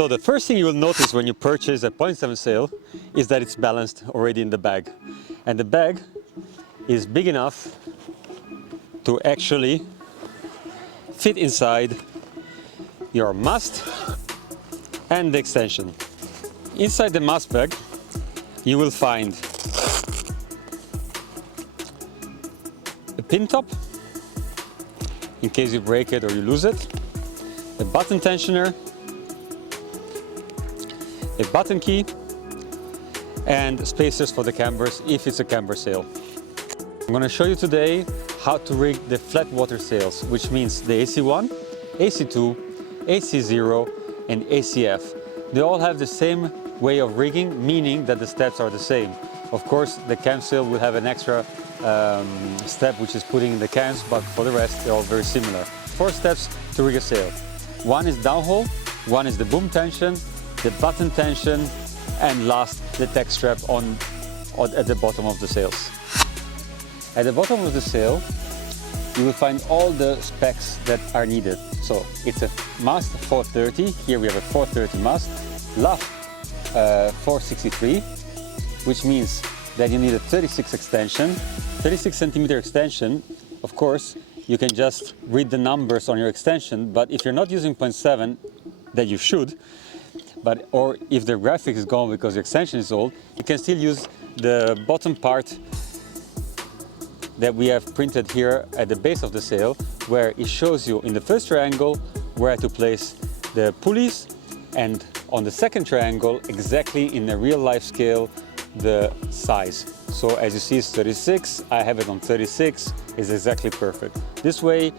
So the first thing you will notice when you purchase a Point-7 sail is that it's balanced already in the bag. And the bag is big enough to actually fit inside your mast and the extension. Inside the mast bag you will find a pin top in case you break it or you lose it, a button tensioner, a button key, and spacers for the cambers if it's a camber sail. I'm going to show you today how to rig the flat water sails, which means the AC1, AC2, AC0 and ACF. They all have the same way of rigging, meaning that the steps are the same. Of course, the cam sail will have an extra step, which is putting in the cams, but for the rest they're all very similar. 4 steps to rig a sail. One is downhaul, one is the boom tension, the button tension, and last the tack strap at the bottom of the sails. At the bottom of the sail you will find all the specs that are needed. So it's a mast 430, here we have a 430 mast, luff 463, which means that you need a 36 extension, 36 centimeter extension. Of course you can just read the numbers on your extension, but if you're not using Point-7, that you should, or if the graphic is gone because your extension is old, you can still use the bottom part that we have printed here at the base of the sail, where it shows you in the first triangle where to place the pulleys, and on the second triangle exactly in the real life scale the size. So as you see it's 36, I have it on 36, it's exactly perfect. This way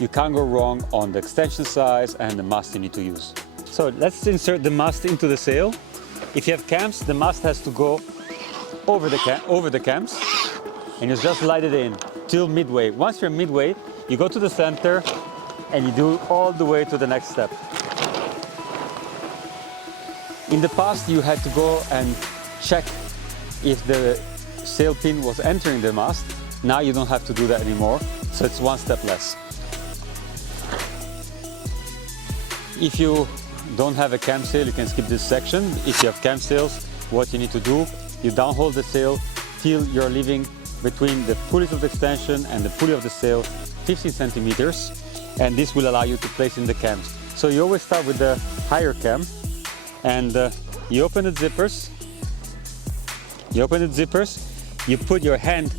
you can't go wrong on the extension size and the mast you need to use. So let's insert the mast into the sail. If you have cams, the mast has to go over the cams, and you just slide it in till midway. Once you're midway, you go to the center and you do all the way to the next step. In the past you had to go and check if the sail pin was entering the mast. Now you don't have to do that anymore, so it's one step less. If you don't have a cam sail, you can skip this section. If you have cam sails, what you need to do, you downhaul the sail till you're leaving between the pulleys of the extension and the pulley of the sail 15 centimeters, and this will allow you to place in the cams. So you always start with the higher cam, and you open the zippers. You put your hand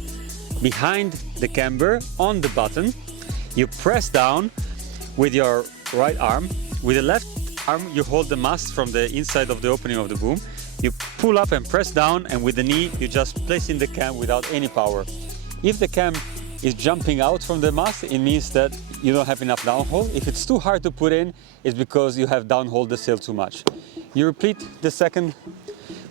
behind the camber on the button. You press down with your right arm. With the left arm you hold the mast from the inside of the opening of the boom. You pull up and press down, and with the knee you just place in the cam without any power. If the cam is jumping out from the mast, it means that you don't have enough downhaul. If it's too hard to put in, it's because you have downhauled the sail too much. You repeat the second.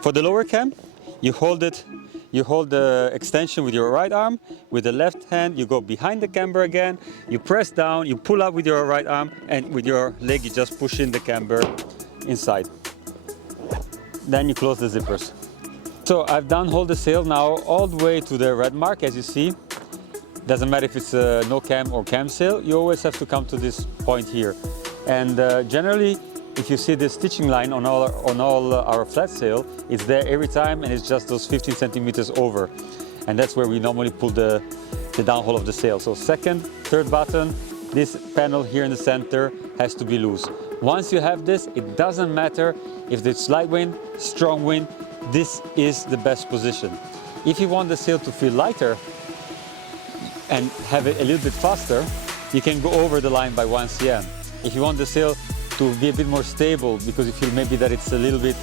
For the lower cam, you hold the extension with your right arm. With the left hand you go behind the camber again, you press down, you pull up with your right arm, and with your leg you just push in the camber inside. Then you close the zippers. So I've downhauled the sail now all the way to the red mark, as you see. Doesn't matter if it's a no cam or cam sail, you always have to come to this point here. And generally, if you see the stitching line on all our flat sail, it's there every time, and it's just those 15 centimeters over. And that's where we normally pull the downhaul of the sail. So second, third button, this panel here in the center has to be loose. Once you have this, it doesn't matter if it's light wind, strong wind, this is the best position. If you want the sail to feel lighter and have it a little bit faster, you can go over the line by 1 cm. If you want the sail to be a bit more stable, because you feel maybe that it's a little bit,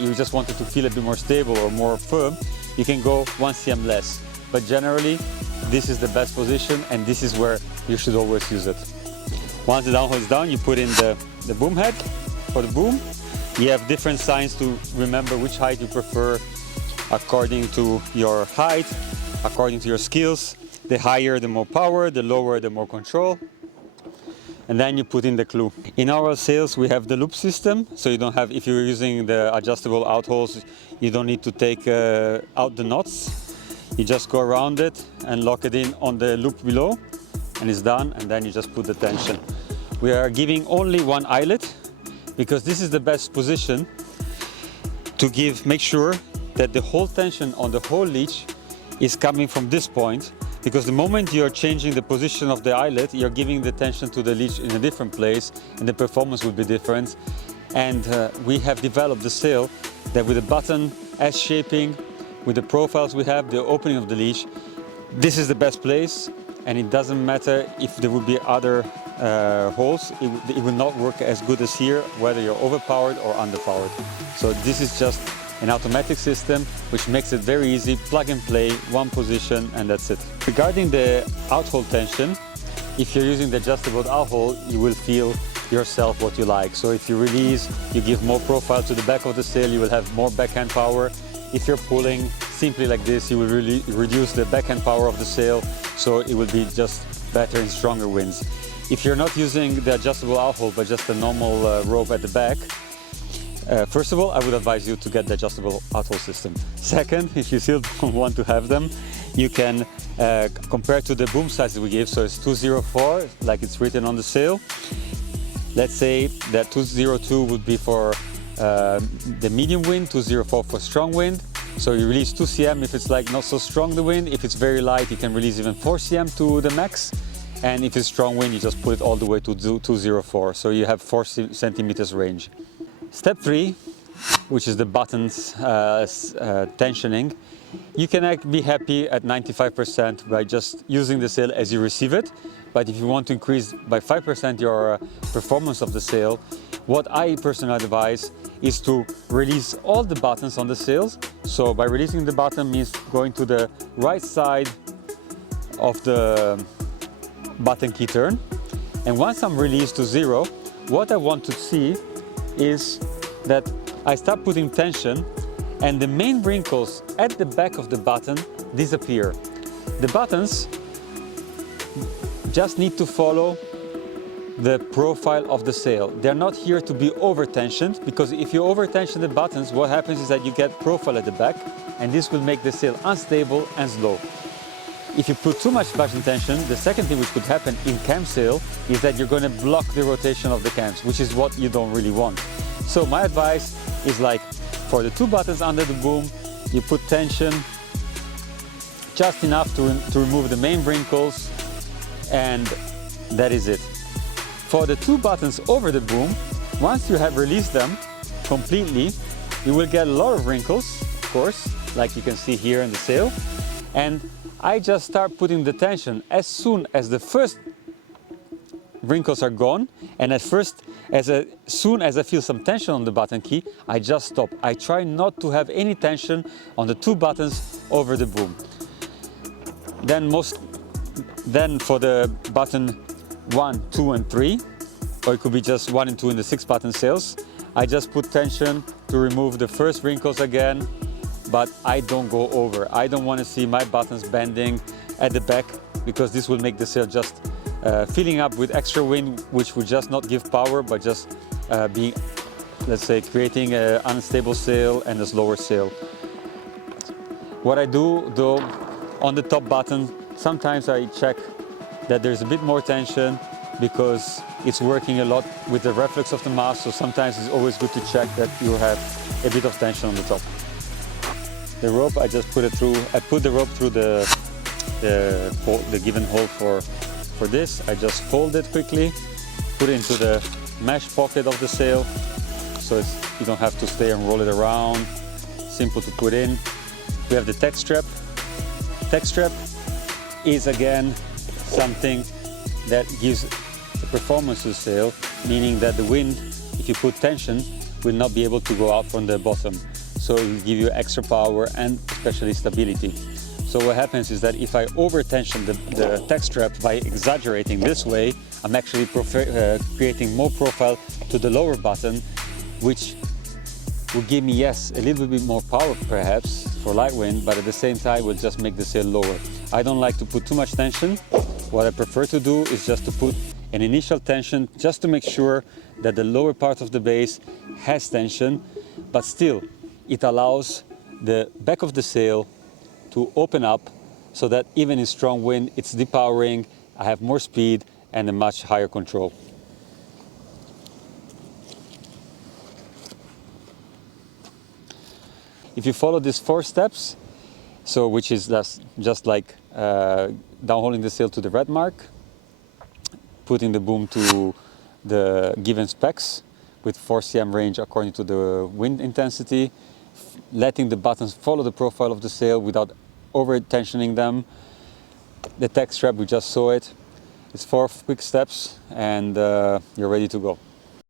you just want it to feel a bit more stable or more firm, you can go 1 cm less. But generally, this is the best position, and this is where you should always use it. Once the downhaul is down, you put in the boom head for the boom. You have different signs to remember which height you prefer according to your height, according to your skills. The higher, the more power, the lower, the more control. And then you put in the clew. In our sails we have the loop system, so you don't have, if you're using the adjustable outholes, you don't need to take out the knots. You just go around it and lock it in on the loop below, and it's done, and then you just put the tension. We are giving only one eyelet, because this is the best position to make sure that the whole tension on the whole leech is coming from this point, because the moment you're changing the position of the eyelet, you're giving the tension to the leech in a different place and the performance will be different. And we have developed the sail that with the button S shaping, with the profiles we have, the opening of the leech, this is the best place, and it doesn't matter if there would be other holes, it will not work as good as here, whether you're overpowered or underpowered. So this is just an automatic system which makes it very easy, plug and play, one position, and that's it. Regarding the outhole tension, if you're using the adjustable outhole, you will feel yourself what you like. So if you release, you give more profile to the back of the sail, you will have more backhand power. If you're pulling simply like this, you will really reduce the backhand power of the sail, so it will be just better in stronger winds. If you're not using the adjustable outhole but just a normal rope at the back, first of all, I would advise you to get the adjustable outhole system. Second, if you still don't want to have them, you can compare to the boom size that we give. So it's 204, like it's written on the sail. Let's say that 202 would be for the medium wind, 204 for strong wind. So you release 2 cm if it's like not so strong the wind. If it's very light, you can release even 4 cm to the max. And if it's strong wind, you just put it all the way to 204. So you have 4 centimeters range. Step 3, which is the buttons tensioning. You can be happy at 95% by just using the sail as you receive it. But if you want to increase by 5% your performance of the sail, what I personally advise is to release all the buttons on the sails. So by releasing the button means going to the right side of the button key turn. And once I'm released to 0, what I want to see is that I start putting tension and the main wrinkles at the back of the button disappear. The buttons just need to follow the profile of the sail. They're not here to be over-tensioned, because if you over-tension the buttons, what happens is that you get profile at the back, and this will make the sail unstable and slow. If you put too much button tension, the second thing which could happen in cam sail is that you're going to block the rotation of the cams, which is what you don't really want. So my advice is, like, for the 2 buttons under the boom, you put tension just enough to remove the main wrinkles, and that is it. For the 2 buttons over the boom, once you have released them completely, you will get a lot of wrinkles, of course, like you can see here in the sail. And I just start putting the tension as soon as the first wrinkles are gone, and as soon as I feel some tension on the button key, I just stop. I try not to have any tension on the 2 buttons over the boom. Then for the button 1, 2 and 3, or it could be just 1 and 2 in the 6 button sails, I just put tension to remove the first wrinkles again, but I don't go over. I don't want to see my buttons bending at the back, because this will make the sail just filling up with extra wind, which would just not give power, but just be, let's say, creating an unstable sail and a slower sail. What I do though, on the top button, sometimes I check that there's a bit more tension, because it's working a lot with the reflex of the mast, so sometimes it's always good to check that you have a bit of tension on the top. The rope, I just put it through, I put the rope through the given hole for this. I just fold it quickly, put it into the mesh pocket of the sail, so you don't have to stay and roll it around, simple to put in. We have the tech strap. Tech strap is again something that gives the performance to the sail, meaning that the wind, if you put tension, will not be able to go out from the bottom. So it will give you extra power and especially stability. So what happens is that if I over-tension the tech strap by exaggerating this way, I'm actually creating more profile to the lower button, which will give me, yes, a little bit more power perhaps for light wind, but at the same time will just make the sail lower. I don't like to put too much tension. What I prefer to do is just to put an initial tension, just to make sure that the lower part of the base has tension, but still it allows the back of the sail to open up, so that even in strong wind it's depowering, I have more speed and a much higher control. If you follow these 4 steps, so which is just like downhauling the sail to the red mark, putting the boom to the given specs with 4 cm range according to the wind intensity, letting the buttons follow the profile of the sail without over tensioning them. The tack strap, we just saw it. It's 4 quick steps and you're ready to go.